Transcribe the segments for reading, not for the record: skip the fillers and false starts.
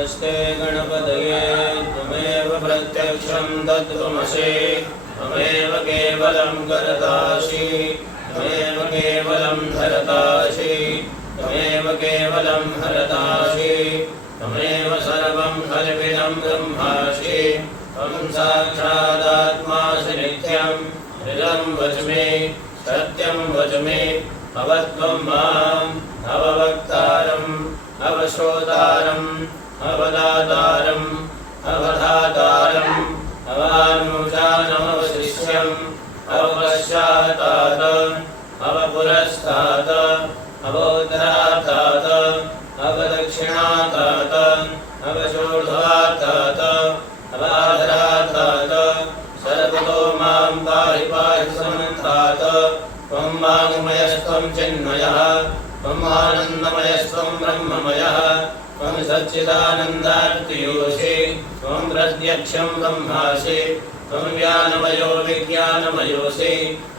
नमस्ते गणपतये त्वमेव प्रत्यक्षं तत्त्वमसि त्वमेव केवलं कर्तासि त्वमेव केवलं धर्तासि त्वमेव केवलं हरतासि त्वमेव सर्वं कल्पितं ब्रह्मासि त्वं साक्षादात्मासि नित्यं निजं वच्मि सत्यं वच्मि अवत्वं माम् अववक्तारम् अवश्रोतारम् अवदातारम् अवधातारम् अवानुजानमवशिष्यम् अवपश्चातात् अवपुरस्तात् अवोत्तरातात् अवदक्षिणातात् अवशोर्ध्वातात् अवाधरातात् सर्वतो मां पाहि पाहि समन्तात् त्वं वाङ्मयस्त्वं चिन्मयः त्वम् आनन्दमयस्त्वं ब्रह्ममयः त्वं सच्चिदानन्दार्तियोषि त्वं प्रत्यक्षं ब्रह्मासि त्वं ज्ञानमयो विज्ञानमयोऽसि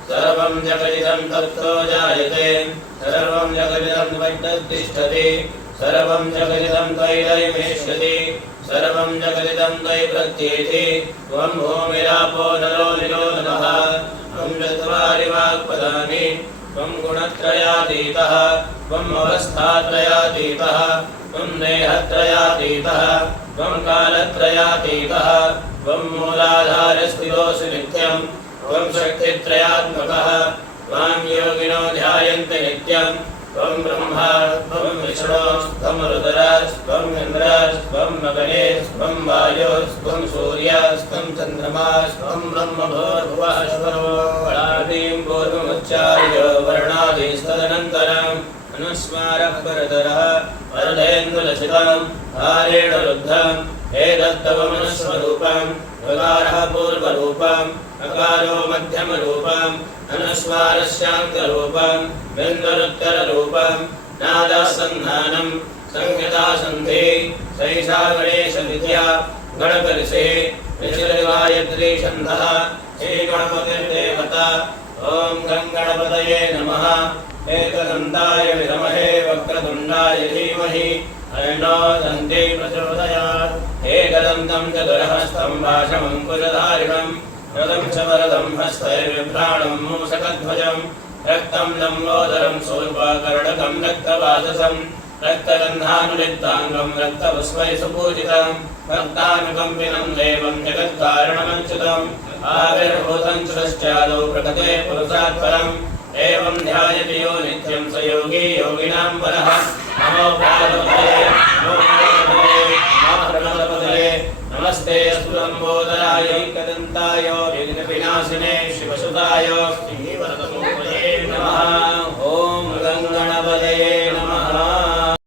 सर्वं जगदिदं तत्तो जायते सर्वं जगदिदं त्वय्यतिष्ठति सर्वं जगदिदं त्वय्यैवेष्यति सर्वं जगदिदं त्वयि प्रत्येति त्वं भूमिरापो नरो निरो नभः त्वं चत्वारि वाक्पदानि त्वं गुणत्रयातीतः त्वम् अवस्थात्रयातीतः त्वं देहत्रयातीतः त्वं कालत्रयातीतः त्वं मूलाधारस्थितोऽसि नित्यं त्वं शक्तित्रयात्मकः त्वां योगिनो ध्यायन्ति नित्यं त्वं ब्रह्मा त्वं विष्णुस्त्वं रुद्रस्त्वं इन्द्रस्त्वं अग्निस्त्वं वायुस्त्वं सूर्यस्त्वं चन्द्रमास्त्वं ब्रह्मभूर्भुवस्वरो वरादिं पूर्वमुच्चार्य वर्णादिस्तदनन्तरम् अनुस्मारः परतरः वरदेन्दुलसितम् हारेण रुद्धम् एतत्तवमनुस्वरूपम् वकारः पूर्वरूपम् अकारो मध्यमरूपम् अनुस्वारस्यान्तरूपम् बिन्दुरुत्तररूपम् नादासन्धानम् संहितासन्धि सैषा गणेशविद्या गणकर्षिः विश्वगायत्री छन्दः श्रीगणपतिर्देवता ॐ गङ्गणपतये नमः एकदन्ताय विद्महे वक्रतुण्डाय धीमहि तन्नो दन्ती प्रचोदयात् एकदन्तं चतुर्हस्तं भाषमङ्कुशधारिणं रदं च वरदं हस्तैर्बिभ्राणं मूषकध्वजं रक्तं लम्बोदरं शूर्पकर्णकं रक्तवाससं रक्तगन्धानुलिप्ताङ्गं रक्तपुष्पैः सुपूजितं भक्तानुकम्पिनं देवं जगत्कारणमच्युतम् आविर्भूतं च पश्चादौ प्रकटे पुरुषात् परम् एवं ध्यायति यो नित्यं स योगी योगिनां वरः नमो पार्वते नमो प्रणतपतये नमस्ते अस्तु लम्बोदराय एकदन्ताय विघ्नविनाशिने शिवसुताय